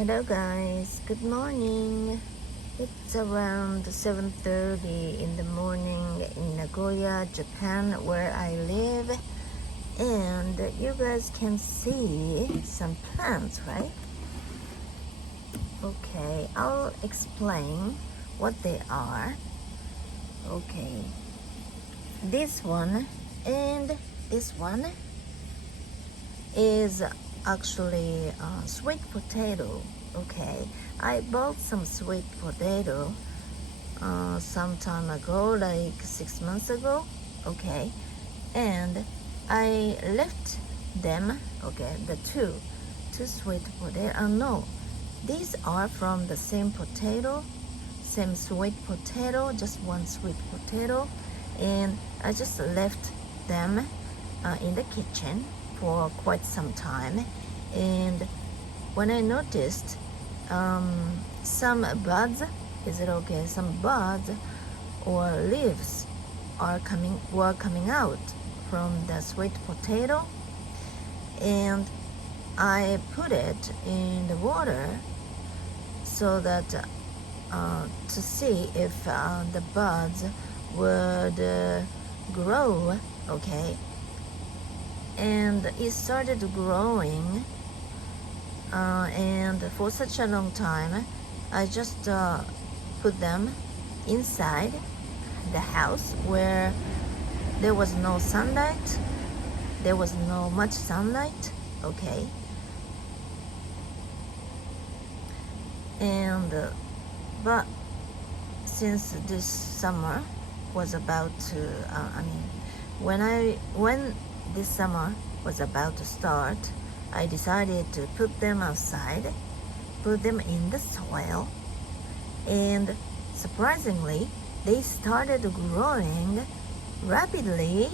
Hello guys, good morning. It's around 7:30 in the morning in Nagoya, Japan, where I live. And you guys can see some plants, right? Okay, I'll explain what they are. Okay, this one and this one is actually sweet potato. Okay, I bought some sweet potato some time ago, like 6 months ago. Okay, and I left them. Okay, the two sweet potato. No, these are from the same potato, same sweet potato, just one sweet potato, and I just left them in the kitchen for quite some time. And when I noticed some buds, is it okay? Some buds or leaves were coming out from the sweet potato, and I put it in the water so that to see if the buds would grow. Okay, and it started growing, and for such a long time I just put them inside the house where there was no sunlight, there was no much sunlight. Okay, and but since this summer was about to when this summer was about to start, I decided to put them outside, put them in the soil, and surprisingly they started growing rapidly.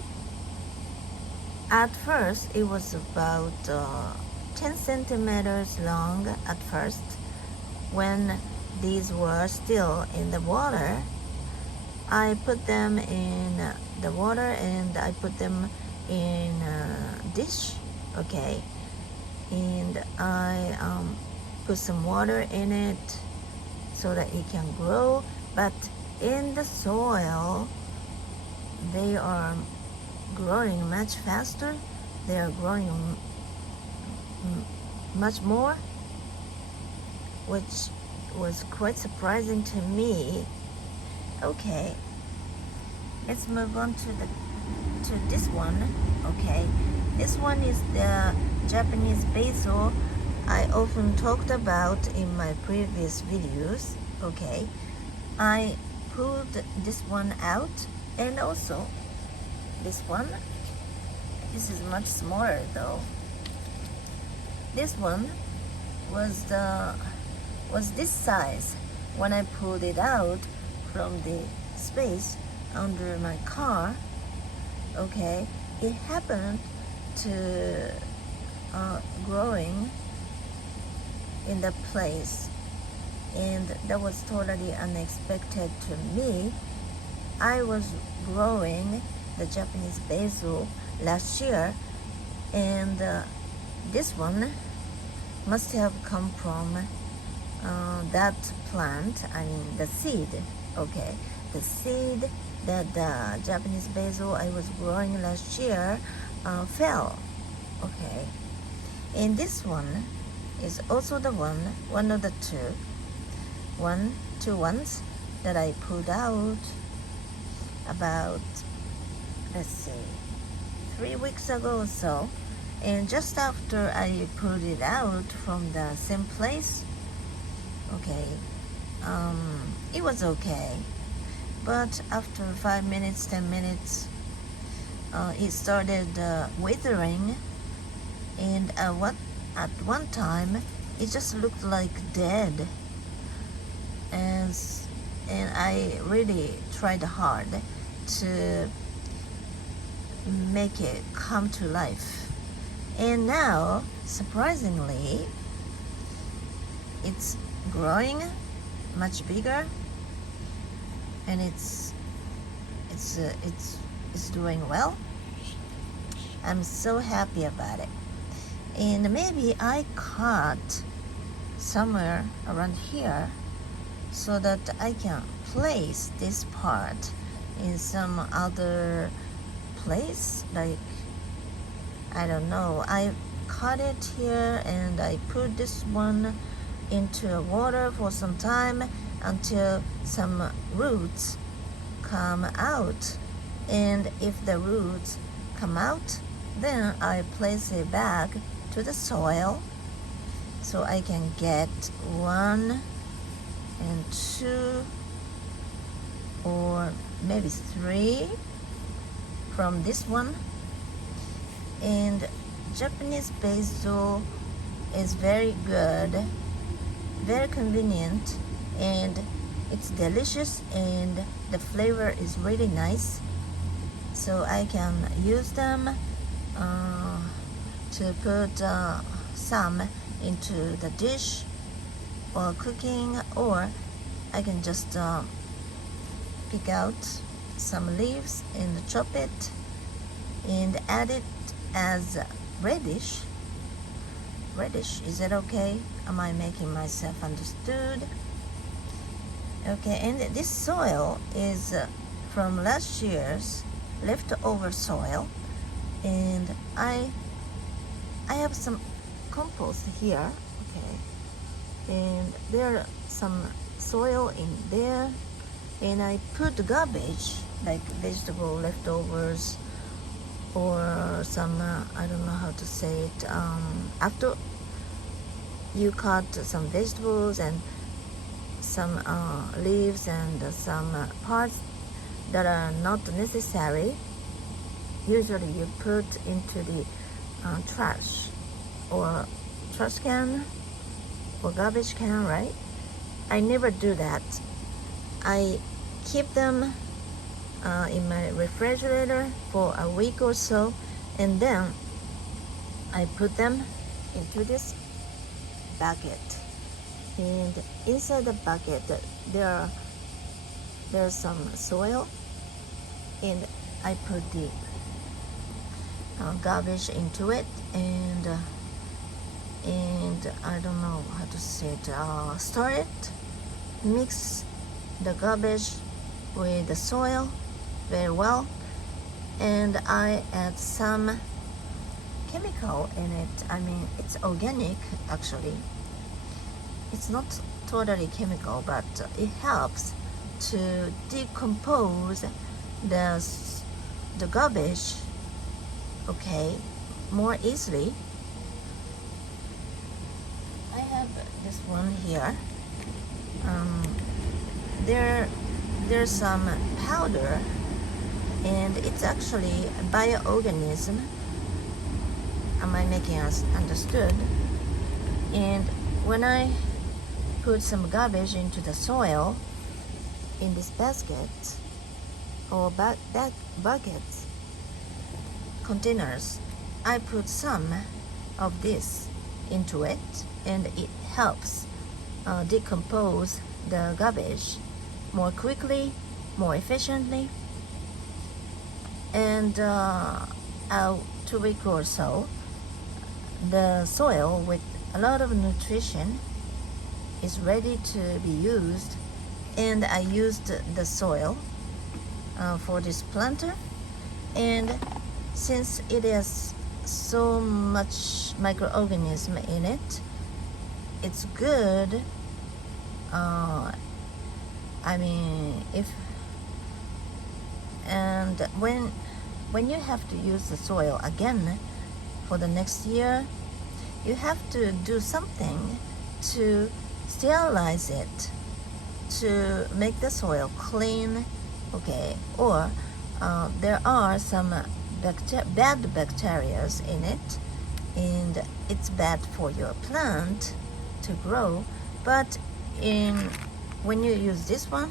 At first it was about 10 centimeters long at first when these were still in the water. I put them in the water and I put them in a dish. Okay, and I put some water in it so that it can grow. But in the soil they are growing much faster, they are growing much more, which was quite surprising to me. Okay, let's move on to this one. Okay, this one is the Japanese basil I often talked about in my previous videos. Okay, I pulled this one out, and also this one. This is much smaller though. This one was this size when I pulled it out from the space under my car. Okay, it happened to growing in the place, and that was totally unexpected to me. I was growing the Japanese basil last year, and this one must have come from that plant, the seed. Okay, the seed that the Japanese basil I was growing last year fell. Okay, and this one is also the one of the two ones that I pulled out about, let's see, 3 weeks ago or so. And just after I pulled it out from the same place, okay, it was okay. But after 5 minutes, 10 minutes, it started withering, and at one time it just looked like dead. And I really tried hard to make it come to life. And now, surprisingly, it's growing much bigger, and it's doing well. I'm so happy about it. And maybe I caught somewhere around here so that I can place this part in some other place. Like, I don't know, I cut it here and I put this one into water for some time until some roots come out. And if the roots come out, then I place it back to the soil so I can get 1 and 2 or maybe 3 from this one. And Japanese basil is very good, very convenient, and it's delicious, and the flavor is really nice. So I can use them to put some into the dish while cooking, or I can just pick out some leaves and chop it and add it as radish. Is it okay? Am I making myself understood? Okay, and this soil is from last year's leftover soil, and I have some compost here, okay, and there are some soil in there, and I put garbage like vegetable leftovers or some I don't know how to say it, after you cut some vegetables and some leaves and some parts that are not necessary, usually you put into the trash or trash can or garbage can, right? I never do that. I keep them in my refrigerator for a week or so, and then I put them into this bucket. And inside the bucket, there's some soil, and I put the garbage into it, and I don't know how to say it. Stir it, mix the garbage with the soil very well, and I add some chemical in it. I mean, it's organic actually. It's not totally chemical, but it helps to decompose the garbage, okay, more easily. I have this one here. There's some powder, and it's actually a bioorganism. Am I making us understood? And when I put some garbage into the soil in this basket or buckets, containers, I put some of this into it, and it helps decompose the garbage more quickly, more efficiently. And 2 weeks or so, the soil with a lot of nutrition is ready to be used. And I used the soil for this planter, and since it has so much microorganism in it, it's good. I mean, when you have to use the soil again for the next year, you have to do something to sterilize it, to make the soil clean, okay? Or there are some bad bacteria in it, and it's bad for your plant to grow. But when you use this one,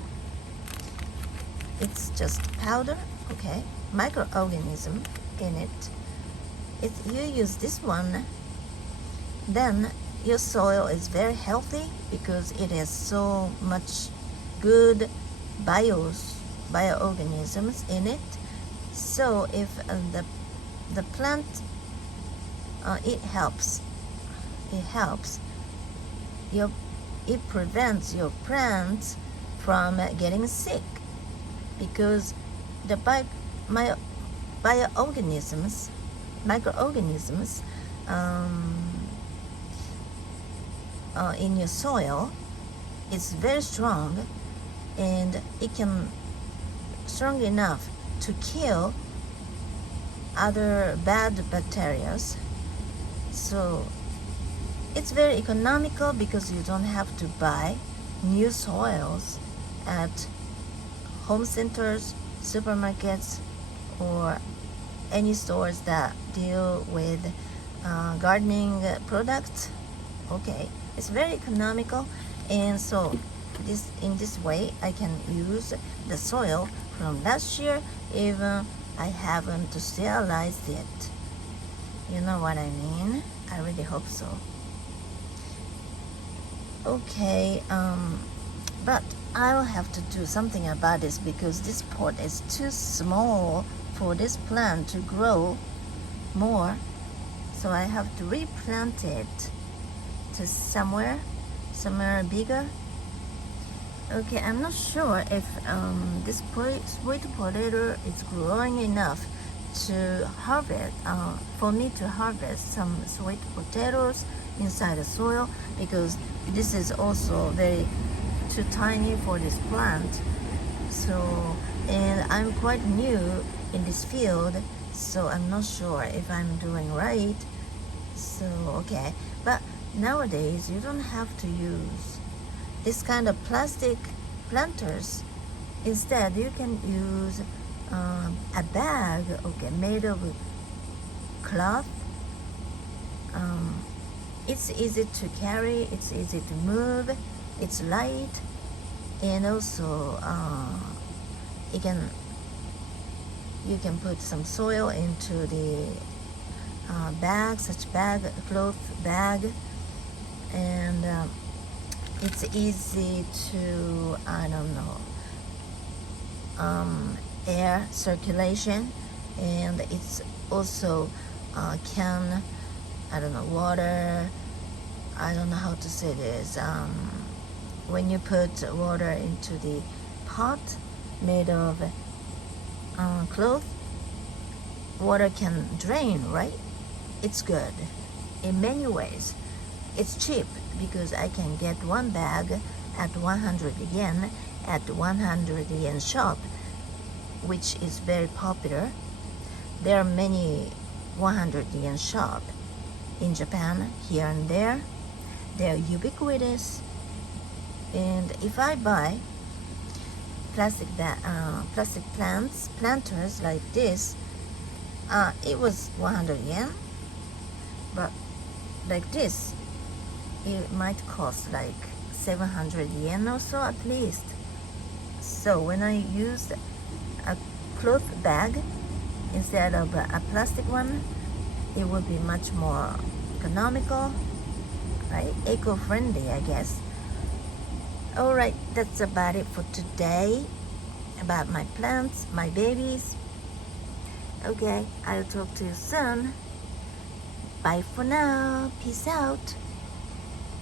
it's just powder, okay, microorganism in it. If you use this one, then your soil is very healthy because it has so much good bioorganisms in it. So if the plant, it helps it prevents your plants from getting sick, because the bioorganisms, microorganisms in your soil is very strong, and it can strong enough to kill other bad bacteria. So it's very economical because you don't have to buy new soils at home centers, supermarkets, or any stores that deal with gardening products. Okay, it's very economical, and so in this way I can use the soil from last year even I haven't sterilized it. You know what I mean? I really hope so. Okay, but I'll have to do something about this because this pot is too small for this plant to grow more. So I have to replant it to somewhere bigger. Okay, I'm not sure if this sweet potato is growing enough to harvest, for me to harvest some sweet potatoes inside the soil, because this is also very too tiny for this plant. So, and I'm quite new in this field, so I'm not sure if I'm doing right. So, okay, but nowadays you don't have to use this kind of plastic planters. Instead, you can use a bag, okay, made of cloth. It's easy to carry, it's easy to move, it's light, and also you can put some soil into the cloth bag, and it's easy to, I don't know, air circulation, and it's also can, I don't know, water, I don't know how to say this, when you put water into the pot made of cloth, water can drain, right? It's good in many ways. It's cheap because I can get one bag at 100 yen at 100 yen shop, which is very popular. There are many 100 yen shop in Japan, here and there. They're ubiquitous. And if I buy plastic planters like this, it was 100 yen, but like this, it might cost like 700 yen or so at least. So when I used a cloth bag instead of a plastic one, it would be much more economical, right? Eco-friendly, I guess. Alright, that's about it for today about my plants, my babies. Okay, I'll talk to you soon. Bye for now. Peace out.